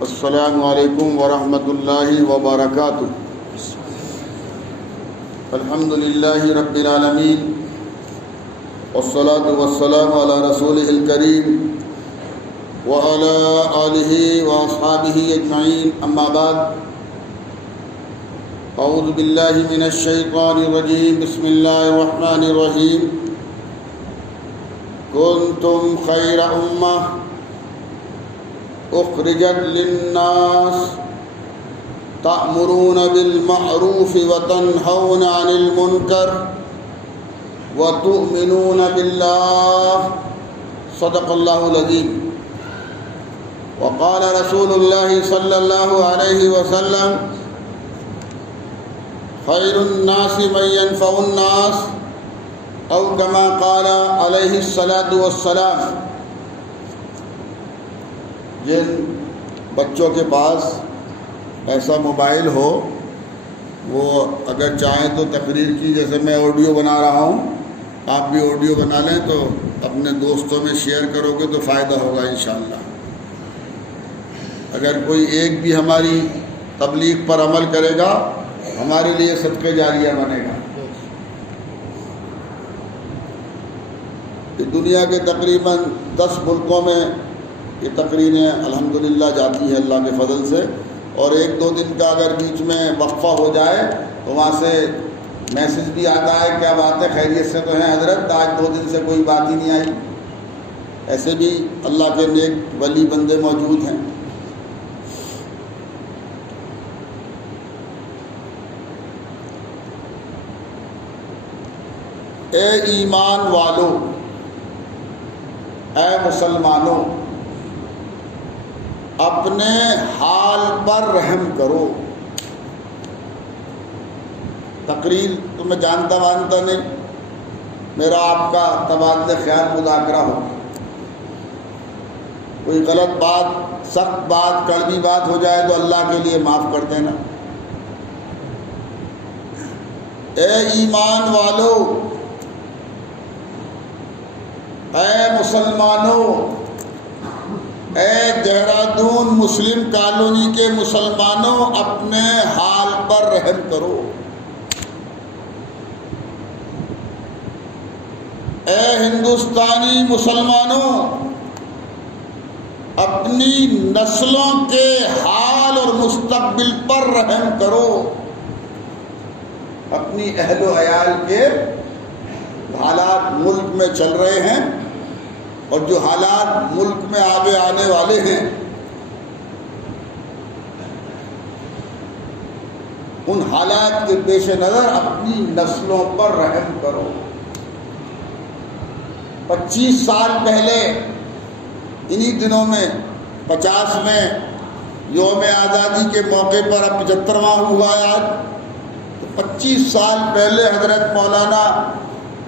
السلام علیکم ورحمۃ اللہ وبرکاتہ۔ الحمد للہ رب العالمین والصلاة والسلام علی رسولہ الکریم وعلی آلہ واصحابہ اجمعین، اما بعد، اعوذ باللہ من الشیطان الرجیم، بسم اللہ الرحمن الرحیم۔ کنتم خیر امہ اخرجت للناس تأمرون بالمعروف وتنہون عن المنکر وتؤمنون باللہ، صدق اللہ العظیم۔ وقال رسول اللہ صلی اللہ علیہ وسلم: خیر الناس من ينفع الناس، او کما قال علیہ الصلاۃ والسلام۔ جن بچوں کے پاس ایسا موبائل ہو، وہ اگر چاہیں تو تقریر کی، جیسے میں آڈیو بنا رہا ہوں، آپ بھی آڈیو بنا لیں تو اپنے دوستوں میں شیئر کرو گے تو فائدہ ہوگا انشاءاللہ۔ اگر کوئی ایک بھی ہماری تبلیغ پر عمل کرے گا، ہمارے لیے صدقہ جاریہ بنے گا۔ دنیا کے تقریباً 10 ملکوں میں یہ تقریریں الحمدللہ جاتی ہیں اللہ کے فضل سے، اور 1-2 دن کا اگر بیچ میں وقفہ ہو جائے تو وہاں سے میسج بھی آتا ہے، کیا بات ہے، خیریت سے تو ہیں حضرت، آج 2 دن سے کوئی بات ہی نہیں آئی۔ ایسے بھی اللہ کے نیک ولی بندے موجود ہیں۔ اے ایمان والو، اے مسلمانوں، اپنے حال پر رحم کرو۔ تقریر تو میں جانتا وانتا نہیں، میرا آپ کا تبادلہ خیال مذاکرہ ہو، کوئی غلط بات، سخت بات، کڑوی بات ہو جائے تو اللہ کے لیے معاف کر دینا۔ اے ایمان والو، اے مسلمانوں، اے دہرادون مسلم کالونی کے مسلمانوں، اپنے حال پر رحم کرو۔ اے ہندوستانی مسلمانوں، اپنی نسلوں کے حال اور مستقبل پر رحم کرو۔ اپنی اہل و عیال کے حالات ملک میں چل رہے ہیں، اور جو حالات ملک میں آگے آنے والے ہیں، ان حالات کے پیش نظر اپنی نسلوں پر رحم کرو۔ 25 سال پہلے انہی دنوں میں 50ویں یوم آزادی کے موقع پر، اب 75واں ہوا ہے آج، تو 25 سال پہلے حضرت مولانا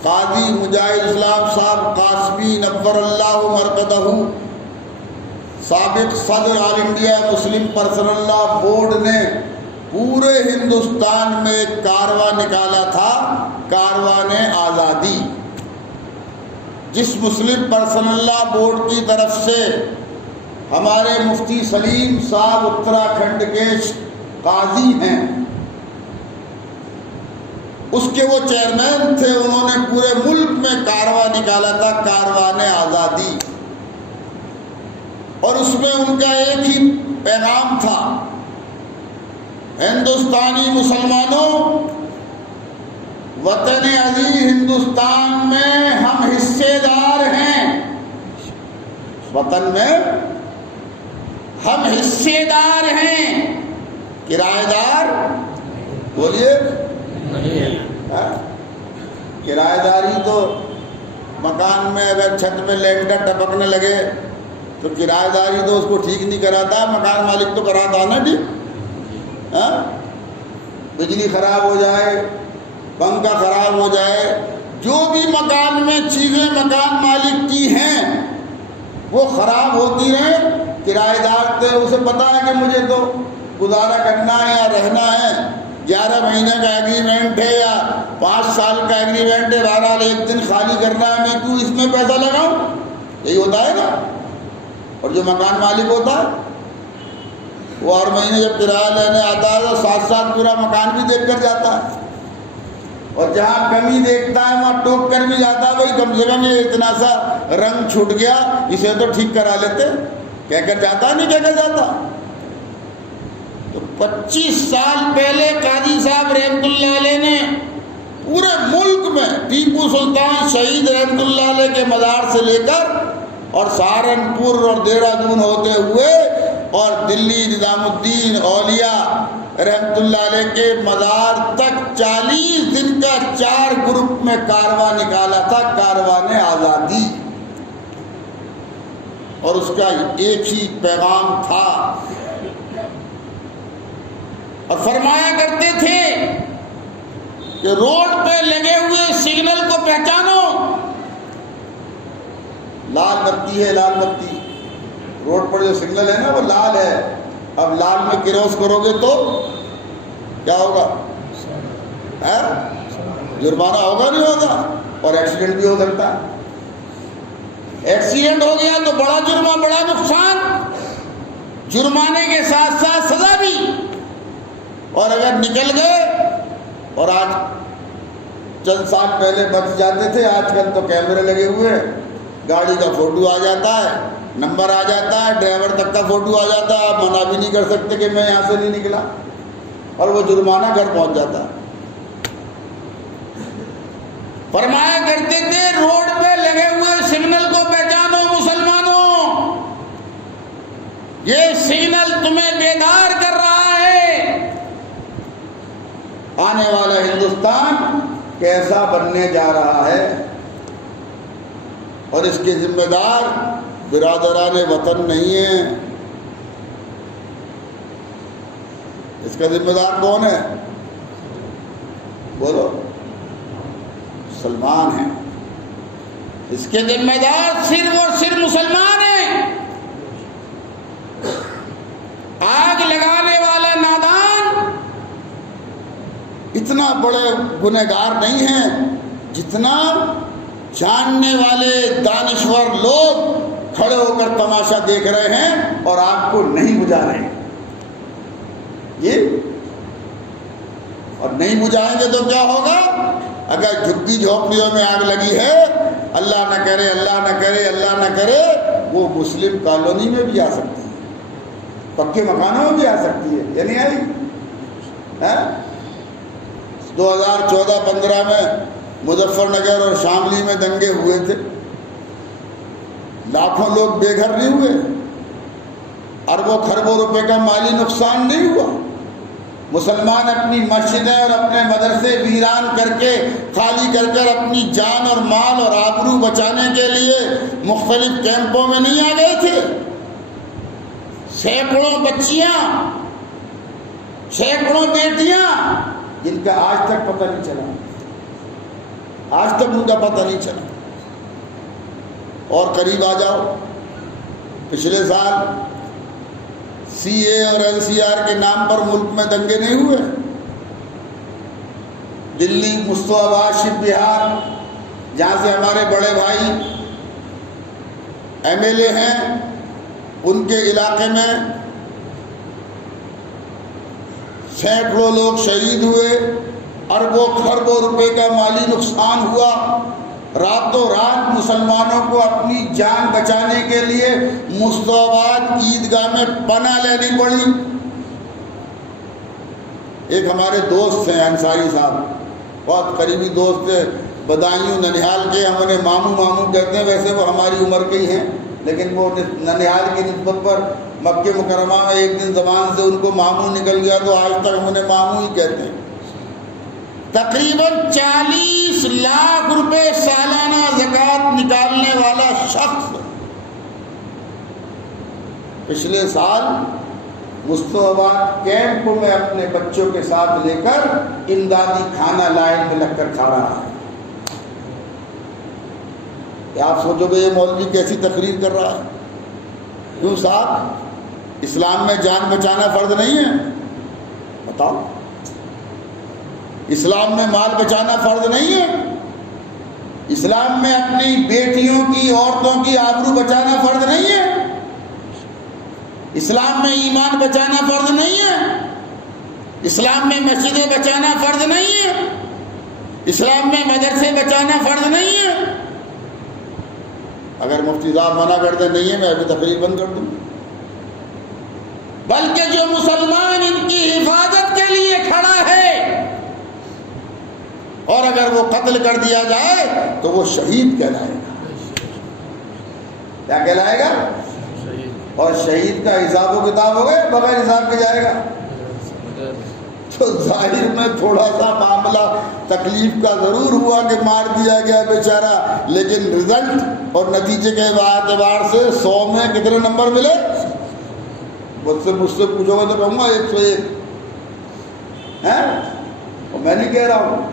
قاضی مجاہد اسلام صاحب قاسمی نور اللہ مرکزہ، سابق صدر آل انڈیا مسلم پرسنل لا بورڈ نے پورے ہندوستان میں ایک کارواں نکالا تھا، کارواں آزادی، جس مسلم پرسنل لا بورڈ کی طرف سے ہمارے مفتی سلیم صاحب اتراکھنڈ کے قاضی ہیں، اس کے وہ چیئرمین تھے، انہوں نے پورے ملک میں کارواں نکالا تھا، کارواں آزادی، اور اس میں ان کا ایک ہی پیغام تھا: ہندوستانی مسلمانوں، وطن عزیز ہندوستان میں ہم حصے دار ہیں، وطن میں ہم حصے دار ہیں، کرایہ دار بولیے، کرایہ داری تو مکان میں اگر چھت میں لینٹر ٹپکنے لگے تو کرایہ داری تو اس کو ٹھیک نہیں کراتا، مکان مالک تو کراتا نا ٹھیک۔ بجلی خراب ہو جائے، پنکھا خراب ہو جائے، جو بھی مکان میں چیزیں مکان مالک کی ہیں وہ خراب ہوتی ہیں، کرایہ دار تھے، اسے پتا ہے کہ مجھے تو گزارا کرنا ہے یا رہنا ہے، 11 مہینے کا ایگریمنٹ ہے یا 5 سال کا ایگریمنٹ ہے، بہرحال ایک دن خالی کرنا ہے، میں کیوں اس میں پیسہ لگاؤں؟ یہی ہوتا ہے نا۔ اور جو مکان مالک ہوتا ہے وہ ہر مہینے جب کرایہ لینے آتا ہے تو ساتھ ساتھ پورا مکان بھی دیکھ کر جاتا ہے، اور جہاں کمی دیکھتا ہے وہاں ٹوک کر بھی جاتا ہے، بھائی کم سے کم یہ اتنا سا رنگ چھٹ گیا اسے تو ٹھیک کرا لیتے، کہہ کر جاتا نہیں کہہ کر جاتا۔ تو 25 سال پہلے قاضی صاحب رحمت اللہ علیہ نے پورے ملک میں ٹیپو سلطان شہید رحمت اللہ علیہ کے مزار سے لے کر اور سہارنپور اور دہرادون ہوتے ہوئے اور دلی نظام الدین اولیاء رحمت اللہ علیہ کے مزار تک 40 دن کا 4 گروپ میں کارواں نکالا تھا، کاروان آزادی، اور اس کا ایک ہی پیغام تھا، اور فرمایا کرتے تھے کہ روڈ پہ لگے ہوئے سگنل کو پہچانو، لال بتی ہے، لال بتی، روڈ پر جو سگنل ہے نا وہ لال ہے، اب لال میں کراس کرو گے تو کیا ہوگا؟ جرمانہ ہوگا نہیں ہوگا، اور ایکسیڈنٹ بھی ہو سکتا ہے، ایکسیڈنٹ ہو گیا تو بڑا جرمانہ، بڑا نقصان، جرمانے کے ساتھ ساتھ سزا بھی، اور اگر نکل گئے، اور آج چند سال پہلے بچ جاتے تھے، آج کل تو کیمرے لگے ہوئے، گاڑی کا فوٹو آ جاتا ہے، نمبر آ جاتا ہے، ڈرائیور تک کا فوٹو آ جاتا ہے، آپ منع بھی نہیں کر سکتے کہ میں یہاں سے نہیں نکلا، اور وہ جرمانہ گھر پہنچ جاتا ہے۔ فرمایا کرتے تھے روڈ پہ لگے ہوئے سگنل کو پہچانو مسلمانوں، یہ سگنل تمہیں بیدار کر رہا ہے، آنے والا ہندوستان کیسا بننے جا رہا ہے، اور اس کے ذمہ دار برادران وطن نہیں ہیں، اس کا ذمہ دار کون ہے؟ بولو، مسلمان ہیں، اس کے ذمہ دار صرف اور صرف مسلمان ہیں۔ آگ لگانے والا نادان اتنا بڑے گنہگار نہیں ہیں جتنا جاننے والے دانشور لوگ کھڑے ہو کر تماشا دیکھ رہے ہیں اور آگ کو نہیں بجھا رہے ہیں، یہ اور نہیں بجھائیں گے تو کیا ہوگا؟ اگر جھگی جھونپڑیوں میں آگ لگی ہے، اللہ نہ کرے، اللہ نہ کرے، اللہ نہ کرے، وہ مسلم کالونی میں بھی آ سکتی ہے، پکے مکانوں میں بھی آ سکتی ہے، یا نہیں آئی؟ 2014-15 میں مظفر نگر اور شاملی میں دنگے ہوئے تھے، لاکھوں لوگ بے گھر نہیں ہوئے، اربوں خربوں روپے کا مالی نقصان نہیں ہوا، مسلمان اپنی مسجدیں اور اپنے مدرسے ویران کر کے خالی کر کر اپنی جان اور مال اور آبرو بچانے کے لیے مختلف کیمپوں میں نہیں آ گئے تھے، سینکڑوں بچیاں، سینکڑوں بیٹیاں جن کا آج تک پتہ نہیں چلا، آج تک ان کا پتہ نہیں چلا۔ اور قریب آ جاؤ، پچھلے سال سی اے اور ایل سی آر کے نام پر ملک میں دنگے نہیں ہوئے، دلی مصطفیٰ آباد شپ بہار جہاں سے ہمارے بڑے بھائی ایم ایل اے ہیں، ان کے علاقے میں سینکڑوں لوگ شہید ہوئے، اربوں خربوں روپے کا مالی نقصان ہوا، راتوں رات مسلمانوں کو اپنی جان بچانے کے لیے مصطفیٰ آباد عیدگاہ میں پناہ لینی پڑی۔ ایک ہمارے دوست ہیں انصاری صاحب، بہت قریبی دوست تھے، بدایوں ننیہال کے، ہم انہیں ماموں ماموں کہتے ہیں، ویسے وہ ہماری عمر کے ہی ہیں، لیکن وہ ننیہال کی نسبت پر مکہ مکرمہ میں ایک دن زبان سے ان کو ماموں نکل گیا تو آج تک ہم انہیں ماموں ہی کہتے ہیں۔ تقریباً 40 لاکھ روپے سالانہ زکوٰۃ نکالنے والا شخص پچھلے سال مصطفیٰ آباد کیمپ میں اپنے بچوں کے ساتھ لے کر امدادی کھانا لائن میں لگ کر کھا رہا ہے۔ کیا آپ سوچو گے یہ مولوی کیسی تقریر کر رہا ہے؟ کیوں صاحب، اسلام میں جان بچانا فرض نہیں ہے؟ بتاؤ، اسلام میں مال بچانا فرض نہیں ہے؟ اسلام میں اپنی بیٹیوں کی، عورتوں کی آبرو بچانا فرض نہیں ہے؟ اسلام میں ایمان بچانا فرض نہیں ہے، اسلام میں مسجدیں بچانا فرض نہیں ہے، اسلام میں مدرسے بچانا فرض نہیں ہے۔ اگر مفتی صاحب منع کرتے نہیں ہے میں ابھی تقریر بند کر دوں، بلکہ جو مسلمان ان کی حفاظت کے لیے کھڑا ہے اور اگر وہ قتل کر دیا جائے تو وہ شہید کہلائے گا۔ کیا کہلائے گا؟ اور شہید کا حساب و کتاب ہو گئے، بغیر حساب کے جائے گا۔ تو ظاہر میں تھوڑا سا معاملہ تکلیف کا ضرور ہوا کہ مار دیا گیا بیچارہ، لیکن رزلٹ اور نتیجے کے اعتبار سے 100 میں کتنے نمبر ملے؟ مجھ سے پوچھو گے تو کہوں گا 101 ہے۔ اور میں نہیں کہہ رہا ہوں،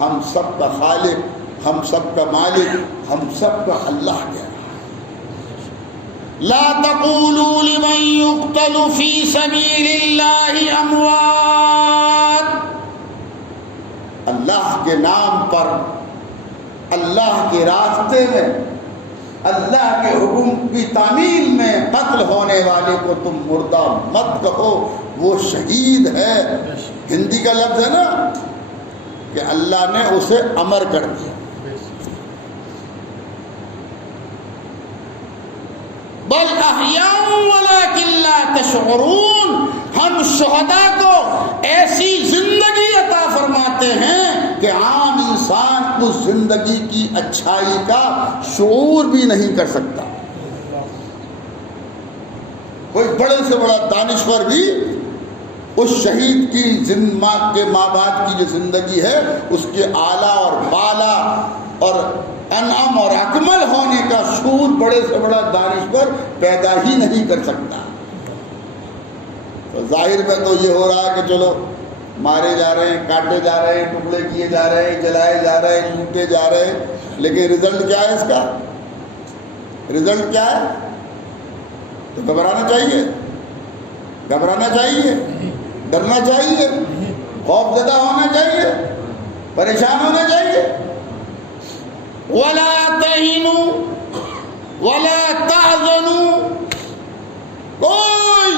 ہم سب کا خالق، ہم سب کا مالک، ہم سب کا اللہ کہہ رہا ہے۔ لا تقولوا لمن يقتل في سبيل الله اموات، اللہ کے نام پر، اللہ کے راستے میں، اللہ کے حکم کی تعمیل میں قتل ہونے والے کو تم مردہ مت کہو، وہ شہید ہے۔ ہندی کا لفظ ہے نا کہ اللہ نے اسے امر کر دیا۔ بل احیاء ولکن لا تشعرون، ہم شہداء کو ایسی زندگی عطا فرماتے ہیں کہ عام انسان اس زندگی کی اچھائی کا شعور بھی نہیں کر سکتا۔ کوئی بڑے سے بڑا دانشور بھی اس شہید کی ماں کے ماں باپ کی جو زندگی ہے اس کے اعلیٰ اور بالا اور انعم اور اکمل ہونے کا شعور بڑے سے بڑا دانشور پیدا ہی نہیں کر سکتا۔ تو ظاہر میں تو یہ ہو رہا ہے کہ چلو مارے جا رہے ہیں، کاٹے جا رہے ہیں، ٹکڑے کیے جا رہے ہیں، جلائے جا رہے ہیں، لوٹے جا رہے ہیں، لیکن رزلٹ کیا ہے اس کا؟ رزلٹ کیا ہے؟ تو گھبرانا چاہیے، گھبرانا چاہیے، ڈرنا چاہیے، خوف زدہ ہونا چاہیے، پریشان ہونا چاہیے۔ وَلَا تَهِنُوا وَلَا تَحْزَنُوا، کوئی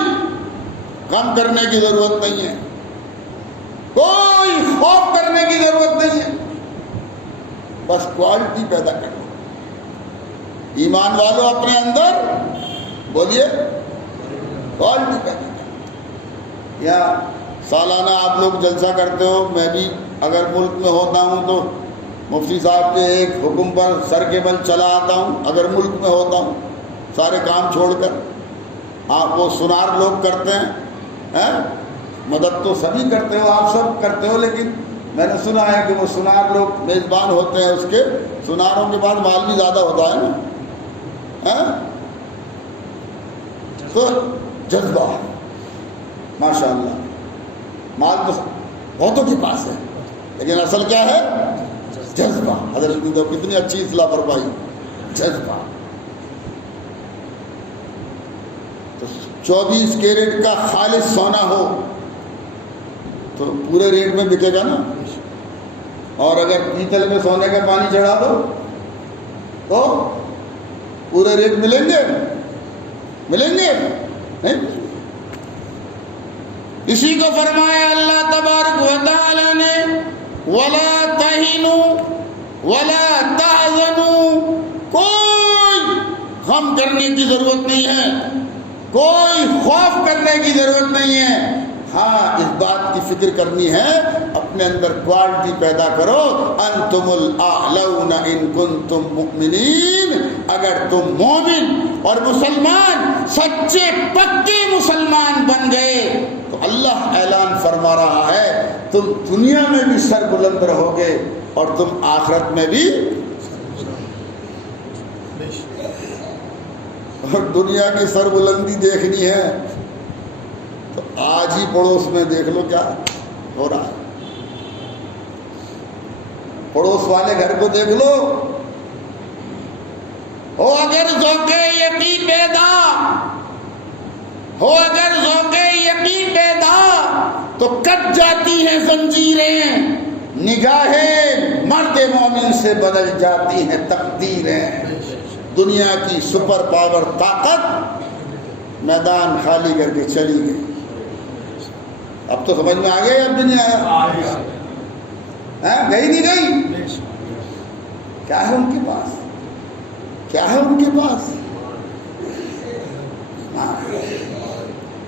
غم کرنے کی ضرورت نہیں ہے، کوئی خوف کرنے کی ضرورت نہیں ہے، بس کوالٹی پیدا کرو۔ ایمان والوں اپنے اندر بولیے کوالٹی پیدا کرو۔ یا سالانہ آپ لوگ جلسہ کرتے ہو، میں بھی اگر ملک میں ہوتا ہوں تو مفتی صاحب کے ایک حکم پر سر کے بل چلا آتا ہوں، اگر ملک میں ہوتا ہوں سارے کام چھوڑ کر۔ آپ وہ سنار لوگ کرتے ہیں، مدد تو سبھی کرتے ہو، آپ سب کرتے ہو، لیکن میں نے سنا ہے کہ وہ سنار لوگ میزبان ہوتے ہیں، اس کے سناروں کے بعد مال بھی زیادہ ہوتا ہے نا، تو جذبہ ماشاء اللہ، مال تو بہتوں کے پاس ہے، لیکن اصل کیا ہے؟ جذبہ۔ حضرت نے تو کتنی اچھی اصلاح فرمائی، جذبہ۔ تو 24 کیرٹ کا خالص سونا ہو تو پورے ریٹ میں بکے گا نا، اور اگر پیتل میں سونے کا پانی چڑھا دو تو پورے ریٹ ملیں گے؟ ملیں گے نہیں۔ اسی کو فرمایا اللہ تبارک و تعالی نے، وَلَا تَهِنُوا وَلَا تَحْزَنُوا، کوئی غم کرنے کی ضرورت نہیں ہے، کوئی خوف کرنے کی ضرورت نہیں ہے۔ ہاں اس بات کی فکر کرنی ہے، اپنے اندر کوالٹی پیدا کرو، انتم الاعلون ان کنتم مؤمنین، اگر تم مومن اور مسلمان سچے پکے مسلمان بن گئے تو اللہ اعلان فرما رہا ہے تم دنیا میں بھی سر بلند رہو گے اور تم آخرت میں بھی۔ اور دنیا کی سر بلندی دیکھنی ہے تو آج ہی پڑوس میں دیکھ لو کیا ہو رہا ہے، پڑوس والے گھر کو دیکھ لو، ہو اگر ذوق یقین پیدا، ہو اگر ذوق یقین پیدا تو کٹ جاتی ہیں زنجیریں، نگاہیں مرد مومن سے بدل جاتی ہیں تقدیریں۔ دنیا کی سپر پاور طاقت میدان خالی کر کے چلی گئی۔ اب تو سمجھ میں آ گیا اب بھی نہیں آیا؟ گئی نہیں گئی؟ کیا ہے ان کے پاس؟ کیا ہے ان کے پاس؟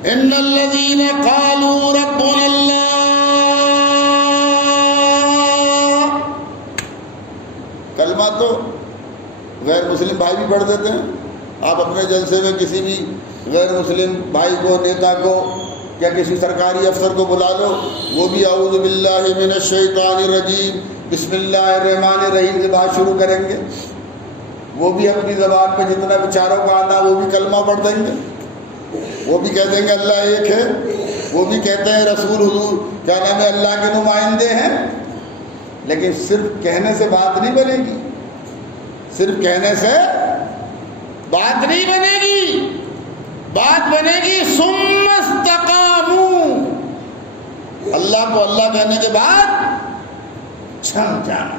ان الذين قالوا ربنا اللہ، کلمہ تو غیر مسلم بھائی بھی پڑھ دیتے ہیں۔ آپ اپنے جلسے میں کسی بھی غیر مسلم بھائی کو، نیتا کو یا کسی سرکاری افسر کو بلا لو، وہ بھی اعوذ باللہ من الشیطان الرجیم بسم اللہ الرحمن الرحیم سے بات شروع کریں گے۔ وہ بھی اپنی زبان میں جتنا بیچاروں کو آتا وہ بھی کلمہ پڑھ دیں گے، وہ بھی کہہ دیں گے اللہ ایک ہے، وہ بھی کہتے ہیں رسول حضور کیا نام ہے اللہ کے نمائندے ہیں۔ لیکن صرف کہنے سے بات نہیں بنے گی، صرف کہنے سے بات نہیں بنے گی، بات بنے گی ثم استقاموا، اللہ کو اللہ کہنے کے بعد جم جانا،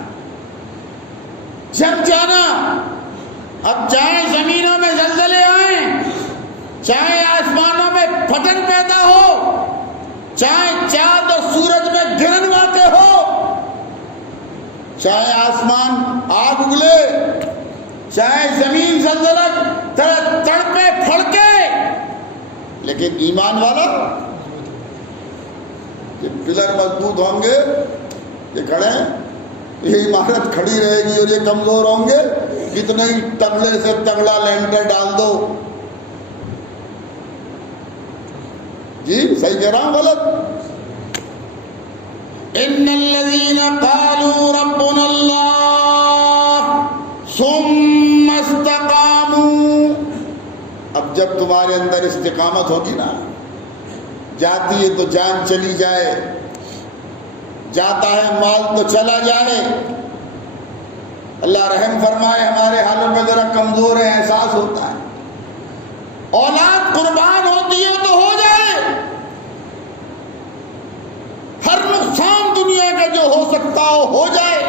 جم جانا۔ اب چاہے زمینوں میں زلزلے آئیں، چاہے آسمانوں میں پھٹن پیدا ہو، چاہے چاند اور سورج میں گرن واقع ہو، چاہے آسمان آگ اگلے، چاہے زمین زلزلہ تڑپے پھڑکے، لیکن ایمان والا یہ پلر مضبوط ہوں گے، یہ کھڑے ہیں، یہ عمارت کھڑی رہے گی اور یہ کمزور ہوں گے، کتنے ہی تگڑے سے تگڑا لینٹر ڈال دو۔ جی صحیح کہہ رہا ہوں غلط؟ ان الذين قالوا ربنا اللہ ثم استقاموا، اب جب تمہارے اندر استقامت ہوگی نا، جاتی ہے تو جان چلی جائے، جاتا ہے مال تو چلا جائے، اللہ رحم فرمائے ہمارے حالوں میں ذرا کمزور ہے، احساس ہوتا ہے، اولاد قربان ہوتی ہے تو ہو جائے، ہر نقصان دنیا کا جو ہو سکتا ہو جائے،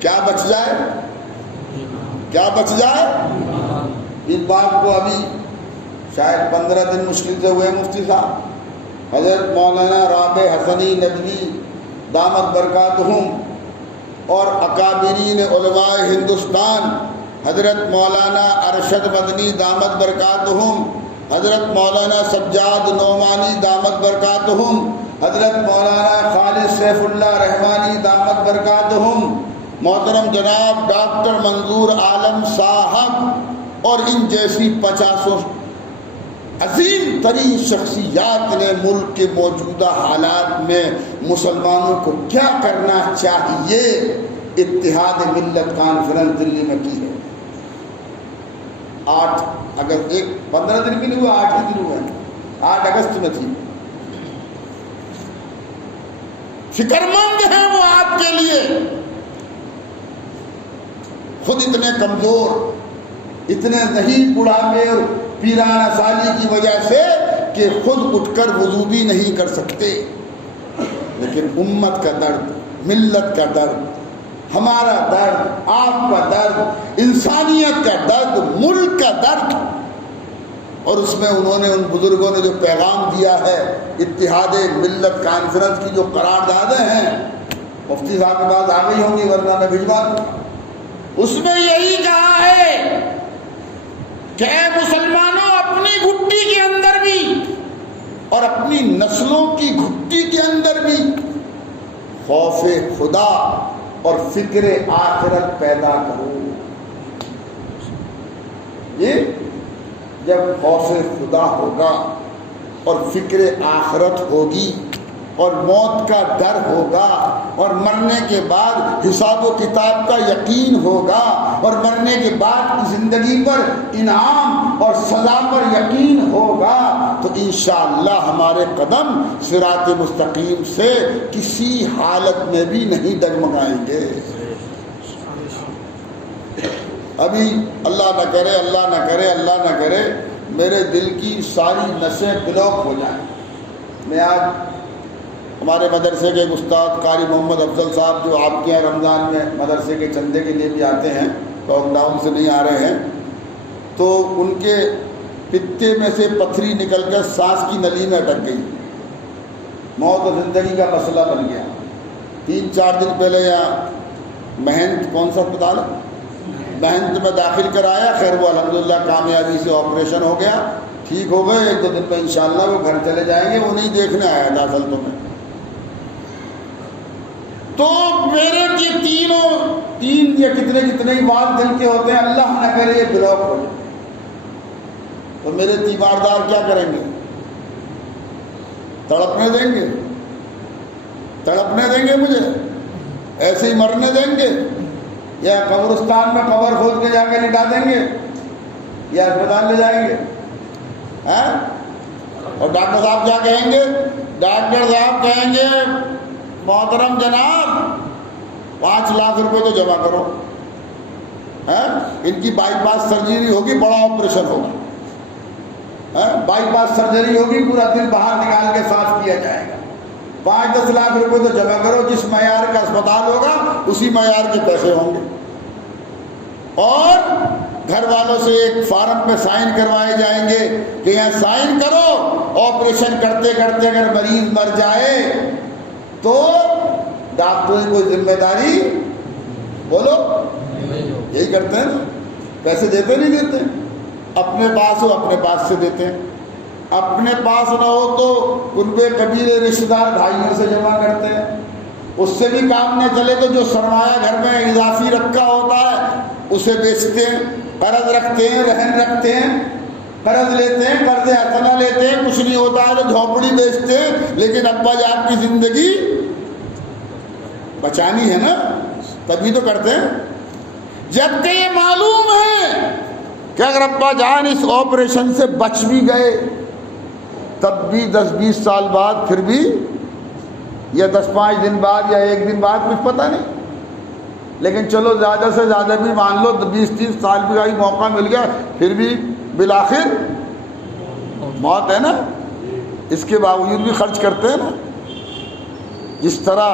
کیا بچ جائے؟ کیا بچ جائے؟ اس بات کو ابھی شاید 15 دن مشکل سے ہوئے مفتی صاحب حضرت مولانا رابع حسنی ندوی دامت برکاتہم اور اکابرین علماء ہندوستان حضرت مولانا ارشد مدنی دامت برکاتہم، حضرت مولانا سجاد نعمانی دامت برکاتہم، حضرت مولانا خالد سیف اللہ رحمانی دامت برکاتہم، محترم جناب ڈاکٹر منظور عالم صاحب اور ان جیسی 50 عظیم ترین شخصیات نے ملک کے موجودہ حالات میں مسلمانوں کو کیا کرنا چاہیے اتحاد ملت کانفرنس دلی میں کی ہے۔ 8 اگست 15 دن بھی نہیں ہوا، 8 ہی دن ہوئے، 8 اگست میں تھی۔ فکر مند ہیں وہ آپ کے لیے، خود اتنے کمزور، اتنے نہیں بڑھاپے اور پیرانہ سالی کی وجہ سے کہ خود اٹھ کر وضو بھی نہیں کر سکتے، لیکن امت کا درد، ملت کا درد، ہمارا درد، آپ کا درد، انسانیت کا درد، ملک کا درد، اور اس میں انہوں نے ان بزرگوں نے جو پیغام دیا ہے اتحاد ملت کانفرنس کی جو قراردادیں ہیں، مفتی صاحب کے پاس آ گئی ہوں گی ورنہ میں بھجوا دوں، اس میں یہی کہا ہے کہ اے مسلمانوں اپنی گھٹی کے اندر بھی اور اپنی نسلوں کی گھٹی کے اندر بھی خوف خدا اور فکر آخرت پیدا کرو۔ یہ جب خوف خدا ہوگا اور فکر آخرت ہوگی اور موت کا ڈر ہوگا اور مرنے کے بعد حساب و کتاب کا یقین ہوگا اور مرنے کے بعد زندگی پر انعام اور سزا پر یقین ہوگا تو انشاءاللہ ہمارے قدم صراط مستقیم سے کسی حالت میں بھی نہیں ڈگمگائیں گے۔ ابھی اللہ نہ کرے، اللہ نہ کرے، اللہ نہ کرے میرے دل کی ساری نسیں بلاک ہو جائیں۔ میں آج ہمارے مدرسے کے استاد قاری محمد افضل صاحب جو آپ کے یہاں رمضان میں مدرسے کے چندے کے لیے بھی آتے ہیں، لاک ڈاؤن سے نہیں آ رہے ہیں، تو ان کے پتے میں سے پتھری نکل کر سانس کی نلی میں اٹک گئی، موت و زندگی کا مسئلہ بن گیا۔ 3-4 دن پہلے یہاں مہنت، کون سا اسپتال ہے، مہنت میں داخل کرایا، خیر وہ الحمدللہ کامیابی سے آپریشن ہو گیا، ٹھیک ہو گئے، 1-2 دن میں انشاءاللہ وہ گھر چلے جائیں گے، وہ نہیں دیکھنے آیا تھا اصل تو میں۔ تو میرے یہ تین یا کتنے ہی بات دل کے ہوتے ہیں، اللہ نہ کرے یہ بلاک ہو، تو میرے تیماردار کیا کریں گے؟ تڑپنے دیں گے مجھے، ایسے ہی مرنے دیں گے، یا قبرستان میں قبر کھود کے جا کے لٹا دیں گے، یا اسپتال لے جائیں گے؟ اور ڈاکٹر صاحب کیا کہیں گے؟ ڈاکٹر صاحب کہیں گے محترم جناب 5 لاکھ روپے تو جمع کرو، ان کی بائی پاس سرجری ہوگی، بڑا آپریشن ہوگا، بائی پاس سرجری ہوگی، پورا دل باہر نکال کے صاف کیا جائے گا، 5-10 لاکھ روپے تو جمع کرو، جس معیار کا اسپتال ہوگا اسی معیار کے پیسے ہوں گے، اور گھر والوں سے ایک فارم پہ سائن کروائے جائیں گے کہ یہاں سائن کرو، آپریشن کرتے کرتے اگر مریض مر جائے تو ڈاکٹر کی کوئی ذمہ داری، بولو یہی کرتے ہیں نا، پیسے دیتے نہیں دیتے، اپنے پاس ہو اپنے پاس سے دیتے ہیں، اپنے پاس نہ ہو تو کنبے قبیلے رشتہ دار بھائیوں سے جمع کرتے ہیں، اس سے بھی کام نہ چلے تو جو سرمایہ گھر میں اضافی رکھا ہوتا ہے اسے بیچتے ہیں، قرض رکھتے ہیں، رہن رکھتے ہیں، قرض لیتے ہیں، قرض حسنہ لیتے ہیں، کچھ نہیں ہوتا ہے تو جھونپڑی بیچتے ہیں، لیکن ابا جان کی زندگی بچانی ہے نا، تبھی تو کرتے ہیں، جبکہ یہ معلوم ہے کہ اگر ابا جان اس آپریشن سے بچ بھی گئے تب بھی 10-20 سال بعد پھر بھی، یا 10-5 دن بعد یا 1 دن بعد، کچھ پتہ نہیں، لیکن چلو زیادہ سے زیادہ بھی مان لو 20-30 سال بھی آئی موقع مل گیا، پھر بھی بالآخر موت ہے نا، اس کے باوجود بھی خرچ کرتے ہیں نا۔ جس طرح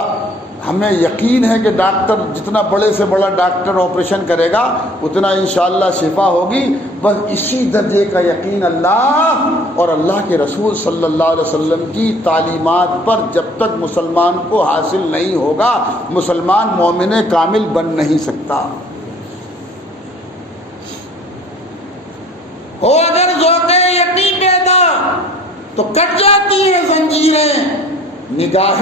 ہمیں یقین ہے کہ ڈاکٹر جتنا بڑے سے بڑا ڈاکٹر آپریشن کرے گا اتنا انشاءاللہ شفا ہوگی، بس اسی درجے کا یقین اللہ اور اللہ کے رسول صلی اللہ علیہ وسلم کی تعلیمات پر جب تک مسلمان کو حاصل نہیں ہوگا، مسلمان مومن کامل بن نہیں سکتا۔ ہو اگر ذوق یقین پیدا تو کٹ جاتی ہیں زنجیریں، نگاہ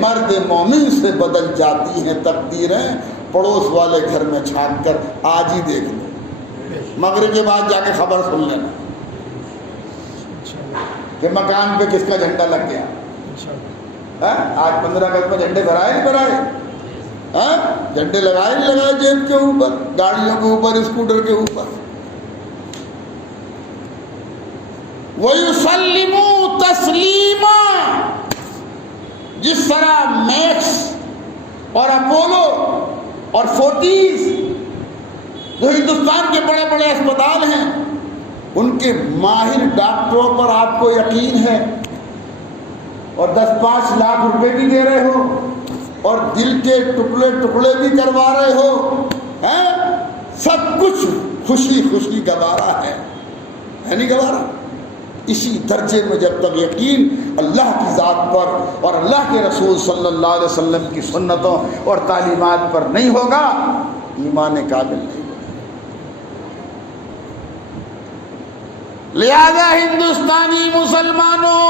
مرد مومن سے بدل جاتی ہیں تقدیریں، پڑوس والے گھر میں چھانک کر آج ہی دیکھ لو، مغرب کے بعد جا کے خبر سن لینا کہ مکان پہ کس کا جھنڈا لگ گیا۔ آج 15 اگست میں جھنڈے بھرائے نہیں بھرائے، جھنڈے لگائے نہیں لگائے، جیب کے اوپر، گاڑیوں کے اوپر، اسکوٹر کے اوپر۔ وَيُسَلِّمُوا تَسْلِيمًا، جس طرح میکس اور اپولو اور فورٹیز جو ہندوستان کے بڑے بڑے اسپتال ہیں، ان کے ماہر ڈاکٹروں پر آپ کو یقین ہے، اور 10-5 لاکھ روپے بھی دے رہے ہو، اور دل کے ٹکڑے ٹکڑے بھی کروا رہے ہو، سب کچھ خوشی خوشی گوارا ہے نہیں گوارا؟ اسی درجے میں جب تک یقین اللہ کی ذات پر اور اللہ کے رسول صلی اللہ علیہ وسلم کی سنتوں اور تعلیمات پر نہیں ہوگا، ایمان کامل نہیں ہوگا۔ لہذا ہندوستانی مسلمانوں،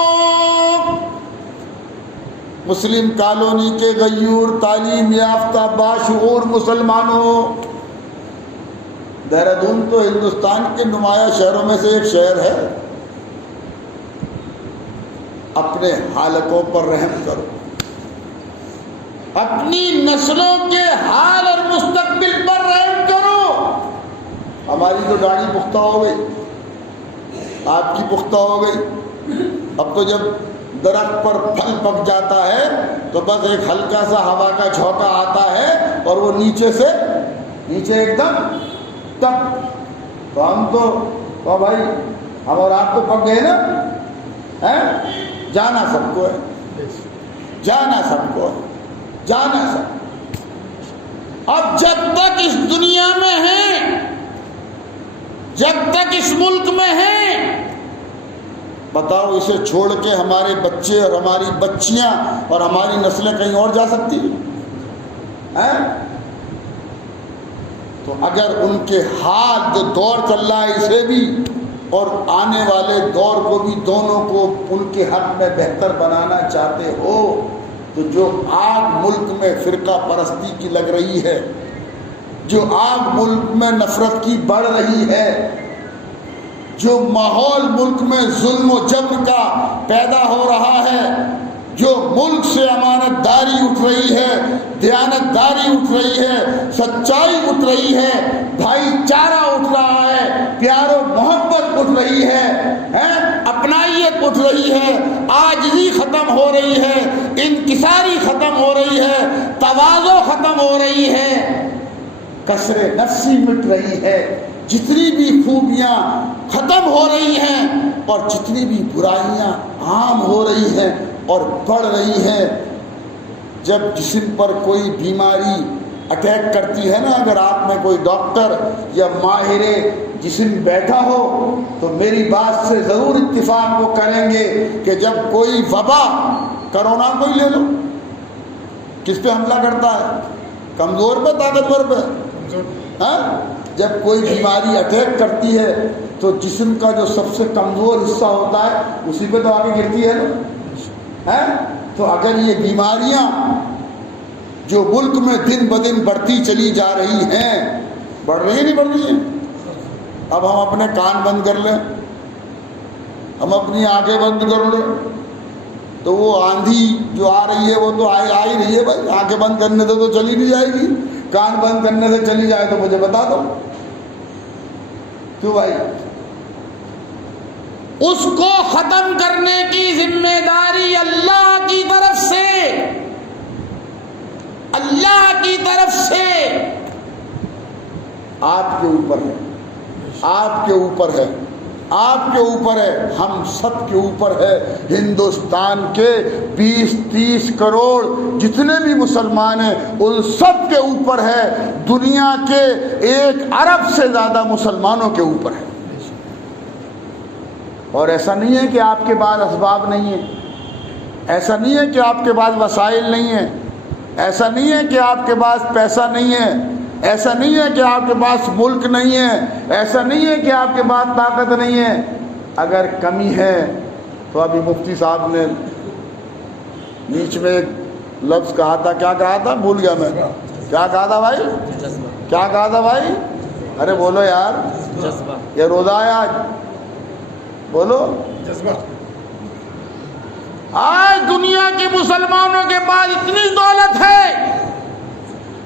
مسلم کالونی کے غیور تعلیم یافتہ باشعور مسلمانوں، دہرادون تو ہندوستان کے نمایاں شہروں میں سے ایک شہر ہے، اپنے حالتوں پر رحم کرو، اپنی نسلوں کے حال اور مستقبل پر رحم کرو۔ ہماری تو گاڑی پختہ ہو گئی، آپ کی پختہ ہو گئی، اب تو جب درخت پر پھل پک جاتا ہے تو بس ایک ہلکا سا ہوا کا جھونکا آتا ہے اور وہ نیچے ایک دم تب، تو ہم تو بھائی ہم اور آپ تو پک گئے نا، جانا سب کو ہے، جانا سب کو ہے، جانا سب۔ اب جب تک اس دنیا میں ہیں، جب تک اس ملک میں ہیں، بتاؤ اسے چھوڑ کے ہمارے بچے اور ہماری بچیاں اور ہماری نسلیں کہیں اور جا سکتی ہیں؟ تو اگر ان کے ہاتھ جو دور چل رہا ہے اسے بھی اور آنے والے دور کو بھی، دونوں کو ان کے حق میں بہتر بنانا چاہتے ہو، تو جو آگ ملک میں فرقہ پرستی کی لگ رہی ہے، جو آگ ملک میں نفرت کی بڑھ رہی ہے، جو ماحول ملک میں ظلم و جبر کا پیدا ہو رہا ہے، جو ملک سے امانت داری اٹھ رہی ہے، دیانت داری اٹھ رہی ہے، سچائی اٹھ رہی ہے، بھائی چارہ اٹھ رہا ہے، پیار و محبت اٹھ رہی ہے، اپنائیت اٹھ رہی ہے، عاجزی ختم ہو رہی ہے، انکساری ختم ہو رہی ہے، تواضع ختم ہو رہی ہے، کسر نفسی مٹ رہی ہے، جتنی بھی خوبیاں ختم ہو رہی ہیں اور جتنی بھی برائیاں عام ہو رہی ہیں اور بڑھ رہی ہیں۔ جب جسم پر کوئی بیماری اٹیک کرتی ہے نا، اگر آپ میں کوئی ڈاکٹر یا ماہر جسم بیٹھا ہو تو میری بات سے ضرور اتفاق وہ کریں گے کہ جب کوئی وبا، کرونا کو ہی لے لو، کس پہ حملہ کرتا ہے؟ کمزور پہ، طاقتور پہ؟ جب کوئی بیماری اٹیک کرتی ہے تو جسم کا جو سب سے کمزور حصہ ہوتا ہے اسی پہ تو آگے گرتی ہے نا۔ تو اگر یہ بیماریاں جو ملک میں دن بدن بڑھتی چلی جا رہی ہیں، بڑھ رہی نہیں بڑھ رہی ہیں، اب ہم اپنے کان بند کر لیں، ہم اپنی آنکھیں بند کر لیں تو وہ آندھی جو آ رہی ہے وہ تو آ ہی رہی ہے بھائی، آنکھیں بند کرنے سے تو چلی نہیں جائے گی، کان بند کرنے سے چلی جائے تو مجھے بتا دو کیوں بھائی؟ اس کو ختم کرنے کی ذمہ داری اللہ کی طرف سے، اللہ کی طرف سے آپ کے اوپر ہے، آپ کے اوپر ہے، آپ کے اوپر ہے، ہم سب کے اوپر ہے۔ ہندوستان کے 20-30 کروڑ جتنے بھی مسلمان ہیں ان سب کے اوپر ہے، دنیا کے 1 ارب سے زیادہ مسلمانوں کے اوپر ہے۔ اور ایسا نہیں ہے کہ آپ کے پاس اسباب نہیں ہیں، ایسا نہیں ہے کہ آپ کے پاس وسائل نہیں ہیں، ایسا نہیں ہے کہ آپ کے پاس پیسہ نہیں ہے، ایسا نہیں ہے کہ آپ کے پاس ملک نہیں ہے، ایسا نہیں ہے کہ آپ کے پاس طاقت نہیں ہے۔ اگر کمی ہے تو ابھی مفتی صاحب نے بیچ میں ایک لفظ کہا تھا، کیا کہا تھا بھول گیا میں، کیا کہا تھا بھائی؟ کیا کہا تھا بھائی؟ ارے بولو یار، یہ روزہ ہے آج، بولو جذبہ۔ آج دنیا کے مسلمانوں کے پاس اتنی دولت ہے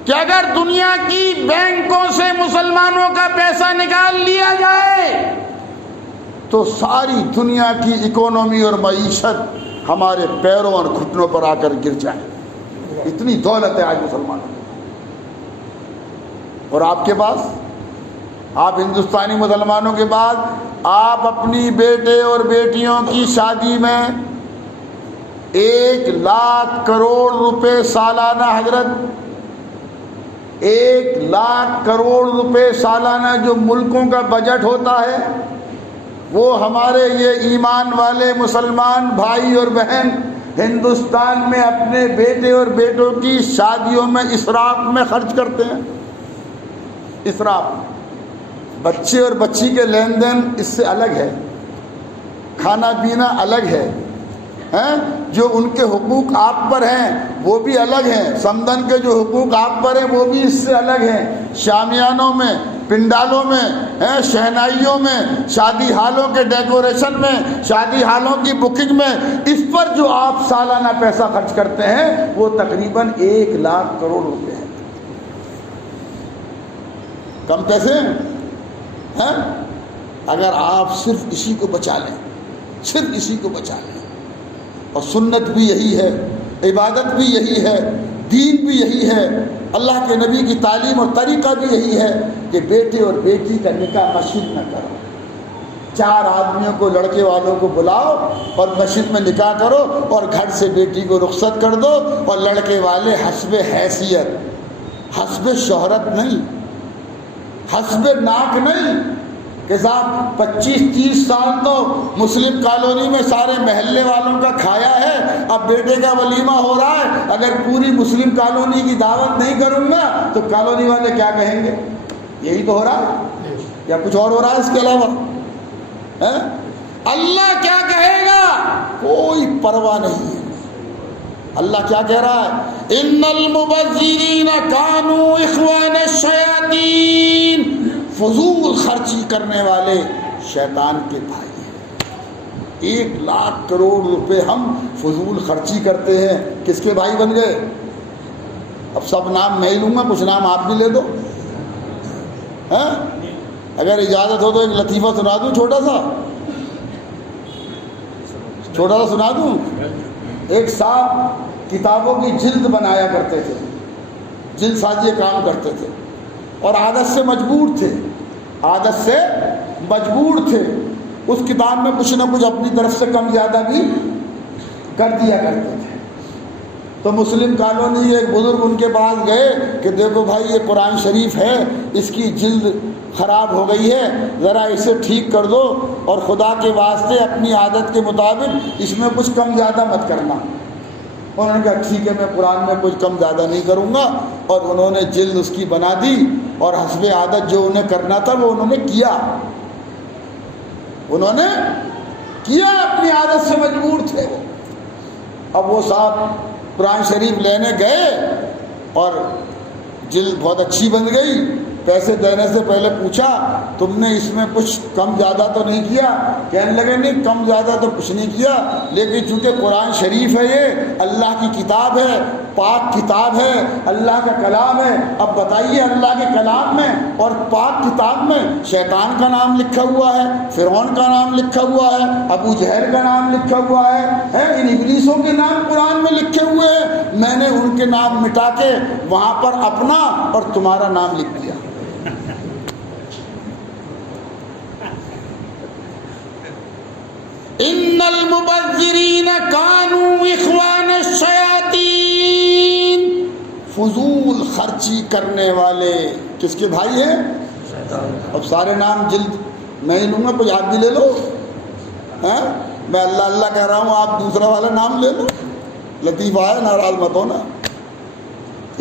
کہ اگر دنیا کی بینکوں سے مسلمانوں کا پیسہ نکال لیا جائے تو ساری دنیا کی اکانومی اور معیشت ہمارے پیروں اور گھٹنوں پر آ کر گر جائے، اتنی دولت ہے آج مسلمانوں میں۔ اور آپ کے پاس، آپ ہندوستانی مسلمانوں کے بعد آپ اپنی بیٹے اور بیٹیوں کی شادی میں 1 لاکھ کروڑ روپے سالانہ، حضرت 1 لاکھ کروڑ روپے سالانہ جو ملکوں کا بجٹ ہوتا ہے، وہ ہمارے یہ ایمان والے مسلمان بھائی اور بہن ہندوستان میں اپنے بیٹے اور بیٹوں کی شادیوں میں اسراف میں خرچ کرتے ہیں۔ اسراف، بچے اور بچی کے لین دین اس سے الگ ہے، کھانا پینا الگ ہے، جو ان کے حقوق آپ پر ہیں وہ بھی الگ ہیں، سمدن کے جو حقوق آپ پر ہیں وہ بھی اس سے الگ ہیں۔ شامیانوں میں، پنڈالوں میں، شہنائیوں میں، شادی ہالوں کے ڈیکوریشن میں، شادی ہالوں کی بکنگ میں، اس پر جو آپ سالانہ پیسہ خرچ کرتے ہیں وہ تقریباً 1 لاکھ کروڑ روپے ہے۔ کم پیسے ہیں؟ اگر آپ صرف اسی کو بچا لیں، صرف اسی کو بچا لیں، اور سنت بھی یہی ہے، عبادت بھی یہی ہے، دین بھی یہی ہے، اللہ کے نبی کی تعلیم اور طریقہ بھی یہی ہے کہ بیٹے اور بیٹی کا نکاح مسجد میں کرو، 4 آدمیوں کو، لڑکے والوں کو بلاؤ اور مسجد میں نکاح کرو، اور گھر سے بیٹی کو رخصت کر دو، اور لڑکے والے حسب حیثیت، حسب شہرت نہیں، حسب ناک نہیں، کہ صاحب 25-30 سال تو مسلم کالونی میں سارے محلے والوں کا کھایا ہے، اب بیٹے کا ولیمہ ہو رہا ہے، اگر پوری مسلم کالونی کی دعوت نہیں کروں گا تو کالونی والے کیا کہیں گے؟ یہی تو ہو رہا ہے یا کچھ اور ہو رہا ہے اس کے علاوہ؟ اللہ کیا کہے گا کوئی پرواہ نہیں ہے۔ اللہ کیا کہہ رہا ہے؟ ان المبذرین کانوا اخوان الشیاطین، فضول خرچی کرنے والے شیطان کے بھائی ہیں۔ 1 لاکھ کروڑ روپے ہم فضول خرچی کرتے ہیں، کس کے بھائی بن گئے؟ اب سب نام میں ہی لوں گا، کچھ نام آپ بھی لے دو۔ اگر اجازت ہو تو ایک لطیفہ سنا دوں، چھوٹا سا سنا دوں۔ ایک صاحب کتابوں کی جلد بنایا کرتے تھے، جلد سازی کام کرتے تھے، اور عادت سے مجبور تھے اس کتاب میں کچھ نہ کچھ اپنی طرف سے کم زیادہ بھی کر دیا کرتے تھے۔ تو مسلم کالونی کے ایک بزرگ ان کے پاس گئے کہ دیکھو بھائی یہ قرآن شریف ہے، اس کی جلد خراب ہو گئی ہے، ذرا اسے ٹھیک کر دو، اور خدا کے واسطے اپنی عادت کے مطابق اس میں کچھ کم زیادہ مت کرنا۔ انہوں نے کہا ٹھیک ہے، میں قرآن میں کچھ کم زیادہ نہیں کروں گا، اور انہوں نے جلد اس کی بنا دی، اور حسب عادت جو انہیں کرنا تھا وہ انہوں نے کیا، اپنی عادت سے مجبور تھے وہ۔ اب وہ صاحب قرآن شریف لینے گئے اور جلد بہت اچھی بن گئی، پیسے دینے سے پہلے پوچھا تم نے اس میں کچھ کم زیادہ تو نہیں کیا؟ کہنے لگے نہیں کم زیادہ تو کچھ نہیں کیا، لیکن چونکہ قرآن شریف ہے، یہ اللہ کی کتاب ہے، پاک کتاب ہے، اللہ کا کلام ہے۔ اب بتائیے اللہ کے کلام میں اور پاک کتاب میں شیطان کا نام لکھا ہوا ہے، فرعون کا نام لکھا ہوا ہے، ابو جہل کا نام لکھا ہوا ہے، ان ابلیسوں کے نام قرآن میں لکھے ہوئے ہیں، میں نے ان کے نام مٹا کے وہاں پر اپنا اور تمہارا نام لکھ دیا۔ ان المبذرین کانوا اخوان الشیاطین، فضول خرچی کرنے والے کس کے بھائی ہیں؟ اب سارے نام جلد میں ہی لوں گا، کچھ آپ بھی لے لو۔ میں اللہ اللہ کہہ رہا ہوں، آپ دوسرا والا نام لے لو، لطیفہ ہے، ناراض مت ہونا۔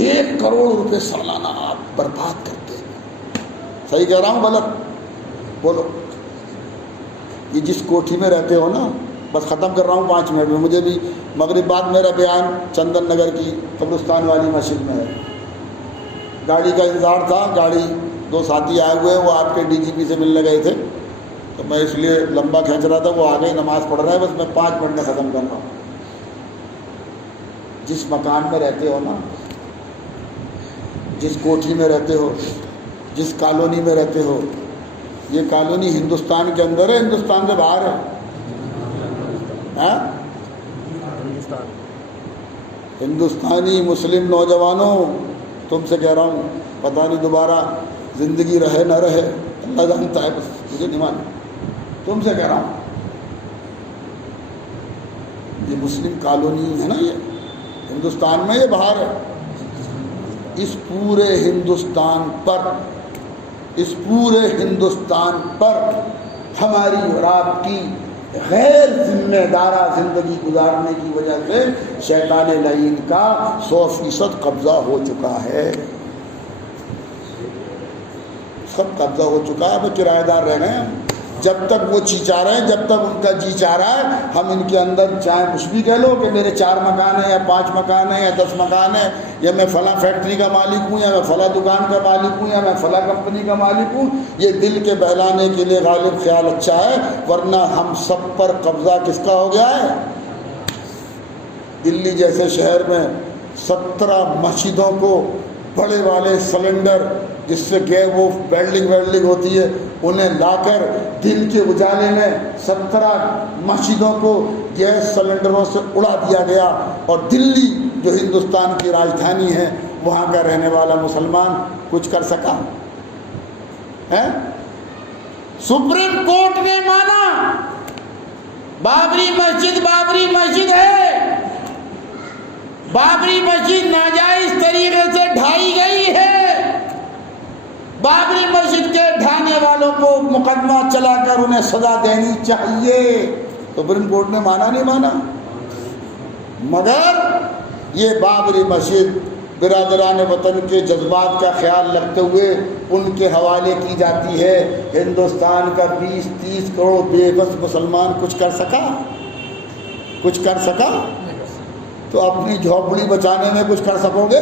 1 کروڑ روپے سالانہ آپ برباد کرتے ہیں۔ صحیح کہہ رہا ہوں غلط؟ بولو۔ یہ جس کوٹھی میں رہتے ہو نا، بس ختم کر رہا ہوں 5 منٹ میں، مجھے بھی مغرب بعد میرا بیان چندن نگر کی قبرستان والی مسجد میں ہے۔ گاڑی کا انتظار تھا، گاڑی 2 ساتھی آئے ہوئے، وہ آپ کے DGP سے ملنے گئے تھے، تو میں اس لیے لمبا کھینچ رہا تھا، وہ آگے نماز پڑھ رہا ہے، بس میں 5 منٹ میں ختم کر رہا ہوں۔ جس مکان میں رہتے ہو نا، جس کوٹھی میں رہتے ہو، جس کالونی میں رہتے ہو، یہ کالونی ہندوستان کے اندر ہے، ہندوستان سے باہر ہے؟ ہندوستانی مسلم نوجوانوں، تم سے کہہ رہا ہوں، پتہ نہیں دوبارہ زندگی رہے نہ رہے، اللہ جانتا ہے، بس مجھے نہیں معلوم، تم سے کہہ رہا ہوں، یہ مسلم کالونی ہے نا، یہ ہندوستان میں، یہ باہر ہے۔ اس پورے ہندوستان پر ہماری اور آپ کی غیر ذمہ دارہ زندگی گزارنے کی وجہ سے شیطان لعین کا 100% قبضہ ہو چکا ہے، سب قبضہ ہو چکا ہے۔ اب کرایہ دار رہ گئے ہیں، جب تک وہ چیچا رہے ہیں، جب تک ان کا جی چاہ رہا ہے، ہم ان کے اندر چاہے کچھ بھی کہہ لو کہ میرے 4 مکان ہیں یا 5 مکان ہیں یا 10 مکان ہیں، یا میں فلاں فیکٹری کا مالک ہوں، یا میں فلاں دکان کا مالک ہوں، یا میں فلاں کمپنی کا مالک ہوں، یہ دل کے بہلانے کے لیے غالب خیال اچھا ہے، ورنہ ہم سب پر قبضہ کس کا ہو گیا ہے؟ دلی جیسے شہر میں 17 مسجدوں کو بڑے والے سلنڈر جس سے کہ وہ ویلڈنگ ہوتی ہے، انہیں لا کر دن کے اجالے میں 17 مسجدوں کو گیس سلنڈروں سے اڑا دیا گیا، اور دلی جو ہندوستان کی راجدھانی ہے، وہاں کا رہنے والا مسلمان کچھ کر سکا ہے؟ سپریم کورٹ نے مانا بابری مسجد ہے، بابری مسجد ناجائز طریقے سے ڈھائی گئی ہے، بابری مسجد کے ڈھانے والوں کو مقدمہ چلا کر انہیں سزا دینی چاہیے. سپریم کورٹ نے مانا نہیں مانا، مگر یہ بابری مسجد برادران وطن کے جذبات کا خیال رکھتے ہوئے ان کے حوالے کی جاتی ہے. ہندوستان کا 20-30 کروڑ بے بس مسلمان کچھ کر سکا؟ کچھ کر سکا؟ تو اپنی جھونپڑی بچانے میں کچھ کر سکو گے؟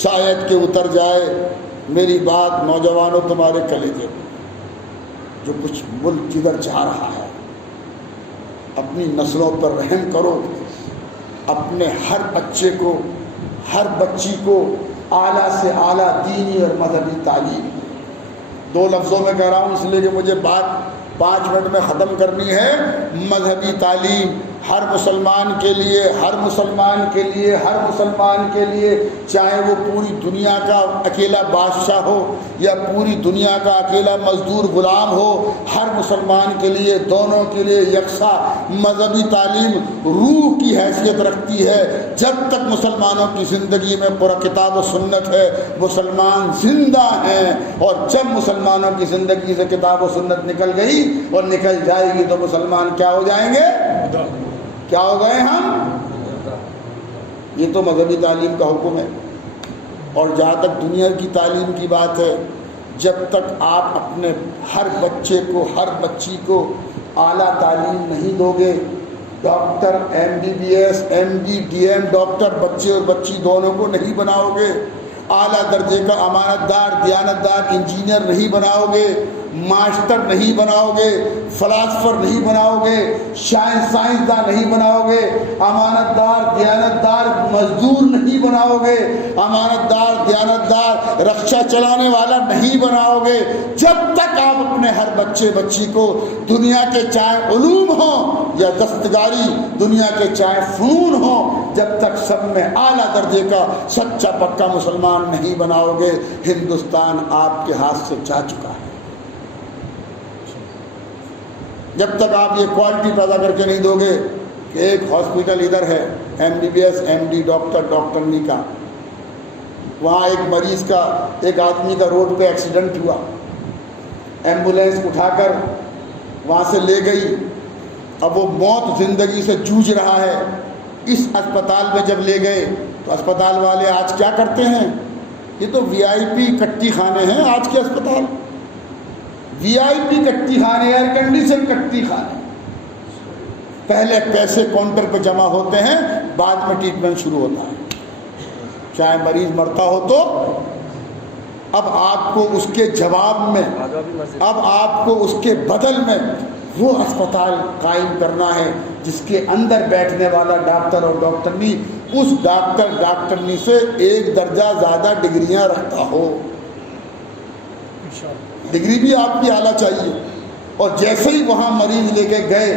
شاید کہ اتر جائے میری بات نوجوانوں تمہارے کلیجے میں. جو کچھ ملک کدھر جا رہا ہے، اپنی نسلوں پر رحم کرو. اپنے ہر بچے کو، ہر بچی کو اعلیٰ سے اعلیٰ دینی اور مذہبی تعلیم. 2 لفظوں میں کہہ رہا ہوں اس لیے کہ مجھے بات 5 منٹ میں ختم کرنی ہے. مذہبی تعلیم ہر مسلمان کے لیے، ہر مسلمان کے لیے، ہر مسلمان کے لیے، چاہے وہ پوری دنیا کا اکیلا بادشاہ ہو یا پوری دنیا کا اکیلا مزدور غلام ہو، ہر مسلمان کے لیے، دونوں کے لیے یکساں مذہبی تعلیم روح کی حیثیت رکھتی ہے. جب تک مسلمانوں کی زندگی میں کتاب و سنت ہے مسلمان زندہ ہیں، اور جب مسلمانوں کی زندگی سے کتاب و سنت نکل گئی اور نکل جائے گی تو مسلمان کیا ہو جائیں گے؟ کیا ہو گئے ہم؟ یہ تو مذہبی تعلیم کا حکم ہے. اور جہاں تک دنیا کی تعلیم کی بات ہے، جب تک آپ اپنے ہر بچے کو، ہر بچی کو اعلیٰ تعلیم نہیں دو گے، doctor, MBBS، MD، DM doctor بچے اور بچی دونوں کو نہیں بناؤ گے، اعلیٰ درجے کا امانت دار، دیانتدار انجینئر نہیں بناؤ گے، ماسٹر نہیں بناؤ گے، فلاسفر نہیں بناؤ گے، سائنسداں نہیں بناؤ گے، امانت دار دیانتدار مزدور نہیں بناؤ گے، امانت دار دیانتدار رکشہ چلانے والا نہیں بناؤ گے، جب تک آپ اپنے ہر بچے بچی کو دنیا کے چاہے علوم ہوں یا دستکاری، دنیا کے چاہے فنون ہوں، جب تک سب میں اعلیٰ درجے کا سچا پکا مسلمان نہیں بناؤ گے، ہندوستان آپ کے ہاتھ سے جا چکا ہے. جب تک آپ یہ کوالٹی پیدا کر کے نہیں دو گے کہ ایک ہاسپٹل ادھر ہے MBBS MD ڈاکٹرنی کا، وہاں ایک مریض کا، ایک آدمی کا روڈ پہ ایکسیڈنٹ ہوا، ایمبولینس اٹھا کر وہاں سے لے گئی، اب وہ موت زندگی سے جوجھ رہا ہے. اس اسپتال میں جب لے گئے تو اسپتال والے آج کیا کرتے ہیں؟ یہ تو VIP کٹی خانے ہیں آج کے اسپتال، VIP کٹی خانے، ایئر کنڈیشن کٹی خانے. پہلے پیسے کاؤنٹر پہ جمع ہوتے ہیں، بعد میں ٹریٹمنٹ شروع ہوتا ہے. چاہے مریض مرتا ہو تو اب آپ کو اس کے جواب میں، اب آپ کو اس کے بدل میں وہ اسپتال قائم کرنا ہے جس کے اندر بیٹھنے والا ڈاکٹر اور ڈاکٹرنی اس ڈاکٹرنی سے 1 درجہ زیادہ ڈگریاں رکھتا ہو. ڈگری بھی آپ کی اعلیٰ چاہیے. اور جیسے ہی وہاں مریض لے کے گئے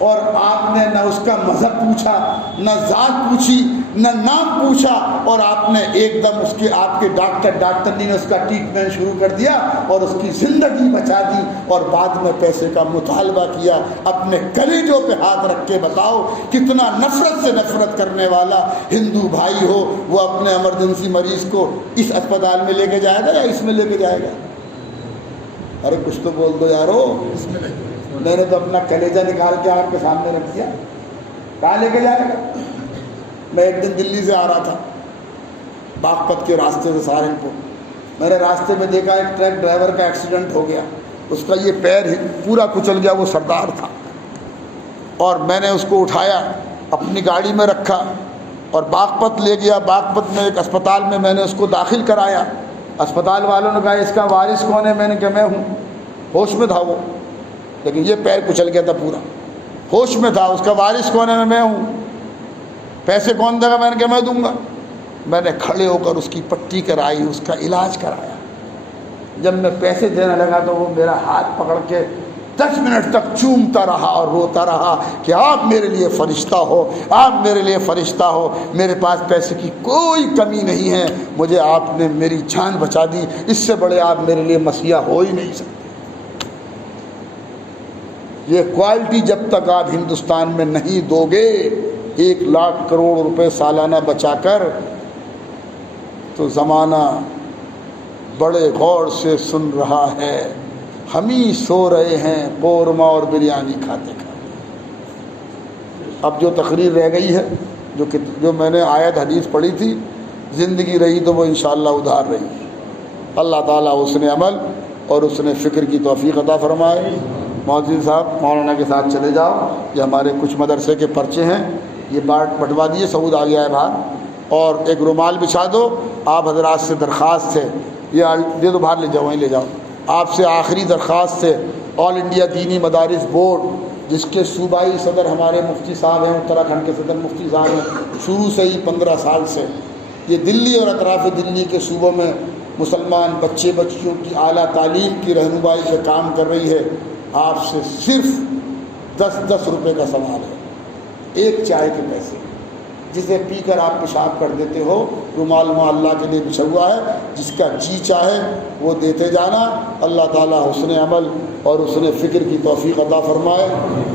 اور آپ نے نہ اس کا مذہب پوچھا، نہ ذات پوچھی، نہ نام پوچھا، اور آپ نے ایک دم اس کے، آپ کے ڈاکٹرنی نے اس کا ٹریٹمنٹ شروع کر دیا اور اس کی زندگی بچا دی، اور بعد میں پیسے کا مطالبہ کیا. اپنے کلیجوں پہ ہاتھ رکھ کے بتاؤ کتنا نفرت سے نفرت کرنے والا ہندو بھائی ہو وہ اپنے ایمرجنسی مریض کو اس اسپتال میں لے کے جائے گا یا اس میں لے کے جائے گا؟ ارے کچھ تو بول دو یارو. میں نے تو اپنا کلیجہ نکال کے آپ کے سامنے رکھ دیا، کہاں لے کے جائے گا؟ میں ایک دن دلی سے آ رہا تھا، باغپت کے راستے سے سہارنپور. میں نے راستے میں دیکھا ایک ٹرک ڈرائیور کا ایکسیڈنٹ ہو گیا، اس کا یہ پیر پورا کچل گیا، وہ سردار تھا، اور میں نے اس کو اٹھایا، اپنی گاڑی میں رکھا اور باغپت لے گیا. باغپت میں ایک اسپتال میں میں نے اس کو داخل کرایا. اسپتال والوں نے کہا اس کا وارث کون ہے؟ میں نے کہا میں ہوں. ہوش میں تھا وہ، لیکن یہ پیر کچل گیا تھا پورا، ہوش میں تھا. اس کا وارث کون ہے؟ میں ہوں. پیسے کون دے گا؟ میں نے کہا میں دوں گا. میں نے کھڑے ہو کر اس کی پٹی کرائی، اس کا علاج کرایا. جب میں پیسے دینے لگا تو وہ میرا ہاتھ پکڑ کے 10 منٹ تک چومتا رہا اور روتا رہا کہ آپ میرے لیے فرشتہ ہو، آپ میرے لیے فرشتہ ہو، میرے پاس پیسے کی کوئی کمی نہیں ہے، مجھے آپ نے میری جان بچا دی، اس سے بڑے آپ میرے لیے مسیح ہو ہی نہیں سکتے. یہ کوالٹی جب تک آپ ہندوستان میں نہیں دو گے 1 لاکھ کروڑ روپے سالانہ بچا کر، تو زمانہ بڑے غور سے سن رہا ہے، ہم ہی سو رہے ہیں قورمہ اور بریانی کھاتے کھاتے۔ اب جو تقریر رہ گئی ہے، جو میں نے آیت حدیث پڑھی تھی، زندگی رہی تو وہ انشاءاللہ ادھار رہی ہے۔ اللہ تعالیٰ حسن عمل اور حسن فکر کی توفیق عطا فرمائے۔ مؤذن صاحب مولانا کے ساتھ چلے جاؤ، یہ ہمارے کچھ مدرسے کے پرچے ہیں، یہ بٹوا دیے، سعود آ گیا ہے باہر، اور ایک رومال بچھا دو۔ آپ حضرات سے درخواست ہے، یہ دے دو باہر، لے جاؤ، وہیں لے جاؤ۔ آپ سے آخری درخواست ہے، آل انڈیا دینی مدارس بورڈ، جس کے صوبائی صدر ہمارے مفتی صاحب ہیں، اتراکھنڈ کے صدر مفتی صاحب ہیں، شروع سے ہی 15 سال سے یہ دلی اور اطراف دلی کے صوبوں میں مسلمان بچے بچیوں کی اعلیٰ تعلیم کی رہنمائی سے کام کر رہی ہے۔ آپ سے صرف 10 روپے کا سوال ہے، ایک چائے کے پیسے، جسے پی کر آپ پیشاب کر دیتے ہو، رومال اللہ کے لیے بچھا ہوا ہے، جس کا جی چاہے وہ دیتے جانا۔ اللہ تعالیٰ حسن عمل اور حسن فکر کی توفیق عطا فرمائے۔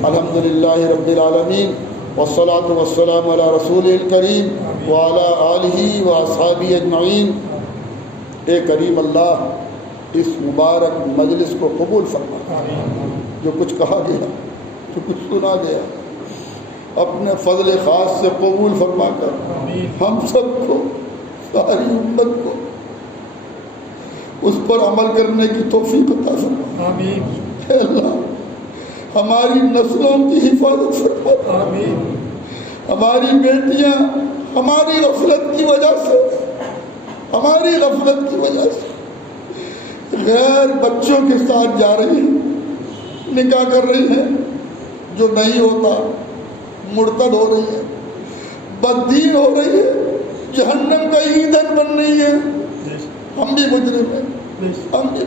الحمدللہ رب العالمین، والصلاة والسلام علی رسول الکریم وعلی آلہ واصحابہ اجمعین۔ اے کریم اللہ، اس مبارک مجلس کو قبول فرما، جو کچھ کہا گیا، جو کچھ سنا گیا، اپنے فضل خاص سے قبول فرما کر ہم سب کو، ساری امت کو اس پر عمل کرنے کی توفیق عطا فرما۔ اے اللہ، ہماری نسلوں کی حفاظت فرما۔ ہماری بیٹیاں ہماری غفلت کی وجہ سے غیر بچوں کے ساتھ جا رہی ہیں، نکاح کر رہی ہیں، جو نہیں ہوتا، مرتد ہو رہی ہے، بددین ہو رہی ہے، جہنم کا ایندھن بن رہی ہے۔ ہم بھی مجرم ہیں، ہم بھی۔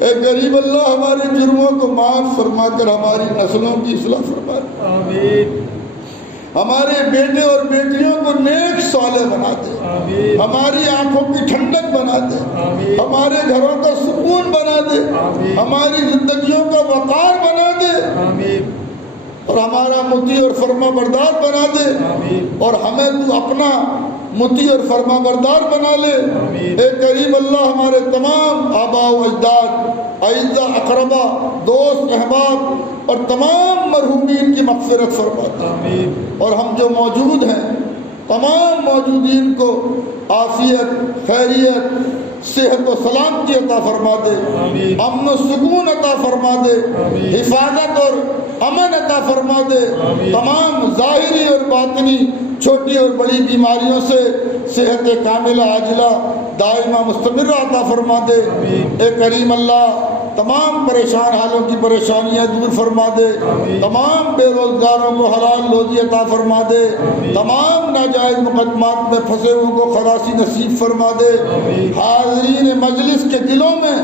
اے غریب اللہ، ہمارے جرموں کو معاف فرما کر ہماری نسلوں کی اصلاح فرما دے۔ آمین۔ ہمارے بیٹے اور بیٹیوں کو نیک صالح بنا دے، ہماری آنکھوں کی ٹھنڈک بنا دے، ہمارے گھروں کا سکون بنا دے، ہماری زندگیوں کا وقار بنا دے، اور ہمارا مطیع اور فرما بردار بنا دے، اور ہمیں تو اپنا مطیع اور فرما بردار بنا لے۔ اے کریم اللہ، ہمارے تمام آباء و اجداد، اعزاء اقربا، دوست احباب اور تمام مرحومین کی مغفرت فرما دے، اور ہم جو موجود ہیں تمام موجودین کو عافیت، خیریت، صحت و سلامتی عطا فرما دے، امن و سکون عطا فرما دے، حفاظت اور امن عطا فرما دے، تمام ظاہری اور باطنی چھوٹی اور بڑی بیماریوں سے صحت کاملہ عاجلہ دائمہ مستمرہ عطا فرما دے۔ اے کریم اللہ، تمام پریشان حالوں کی پریشانیاں دور فرما دے، تمام بے روزگاروں کو حلال روزی عطا فرما دے، تمام ناجائز مقدمات میں پھنسے ہوئے کو خلاصی نصیب فرما دے۔ حاضرین مجلس کے دلوں میں،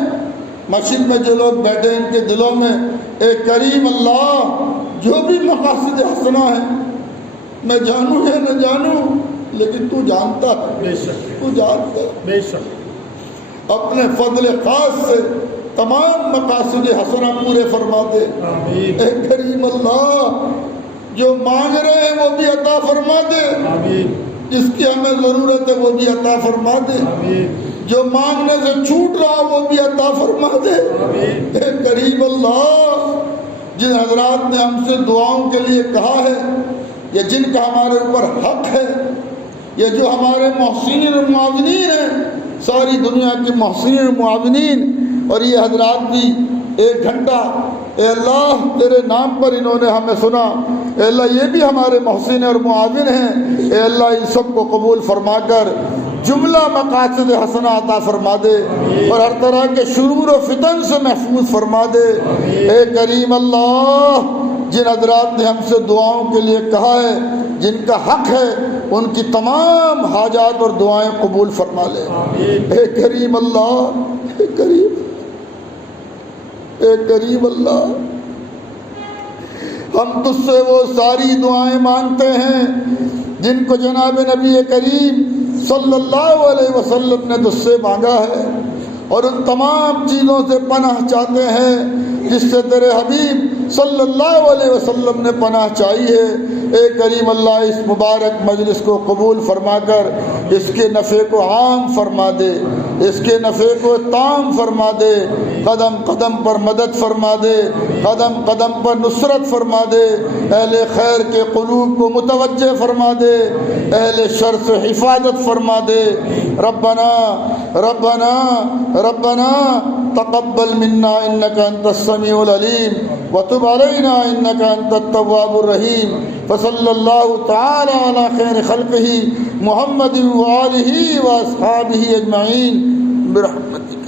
مسجد میں جو لوگ بیٹھے ان کے دلوں میں اے کریم اللہ جو بھی مقاصد حسنہ ہیں، میں جانوں یا نہ جانوں لیکن تو جانتا ہے، تو جانتا ہے، بے شک اپنے فضل خاص سے تمام مقاصد حسنہ پورے فرما دے۔ اے کریم اللہ، جو مانگ رہے ہیں وہ بھی عطا فرما دے، جس کی ہمیں ضرورت ہے وہ بھی عطا فرما دے، جو مانگنے سے چھوٹ رہا وہ بھی عطا فرما دے۔ اے کریم اللہ، جن حضرات نے ہم سے دعاؤں کے لیے کہا ہے، یا جن کا ہمارے اوپر حق ہے، یا جو ہمارے محسنین و معاونین ہیں، ساری دنیا کے محسنین و معاونین، اور یہ حضرات بھی 1 گھنٹہ اے اللہ تیرے نام پر انہوں نے ہمیں سنا، اے اللہ یہ بھی ہمارے محسن اور معاون ہیں، اے اللہ ان سب کو قبول فرما کر جملہ مقاصد حسنہ عطا فرما دے، اور ہر طرح کے شرور و فتن سے محفوظ فرما دے۔ اے کریم اللہ، جن حضرات نے ہم سے دعاؤں کے لیے کہا ہے، جن کا حق ہے، ان کی تمام حاجات اور دعائیں قبول فرما لے۔ اے کریم اللہ، اے کریم اللہ، ہم تجھ سے وہ ساری دعائیں مانگتے ہیں جن کو جناب نبی کریم صلی اللہ علیہ وسلم نے تجھ سے مانگا ہے، اور ان تمام چیزوں سے پناہ چاہتے ہیں جس سے تیرے حبیب صلی اللہ علیہ وسلم نے پناہ چاہی ہے۔ اے کریم اللہ، اس مبارک مجلس کو قبول فرما کر اس کے نفع کو عام فرما دے، اس کے نفع کو تام فرما دے، قدم قدم پر مدد فرما دے، قدم قدم پر نصرت فرما دے، اہل خیر کے قلوب کو متوجہ فرما دے، اہل شر سے حفاظت فرما دے۔ ربنا ربنا ربنا تقبل منا انك انت السميع العليم وتب علينا انك انت التواب الرحيم۔ فصلى الله تعالى على خير خلقه محمد وآله وأصحابه أجمعين برحمتك۔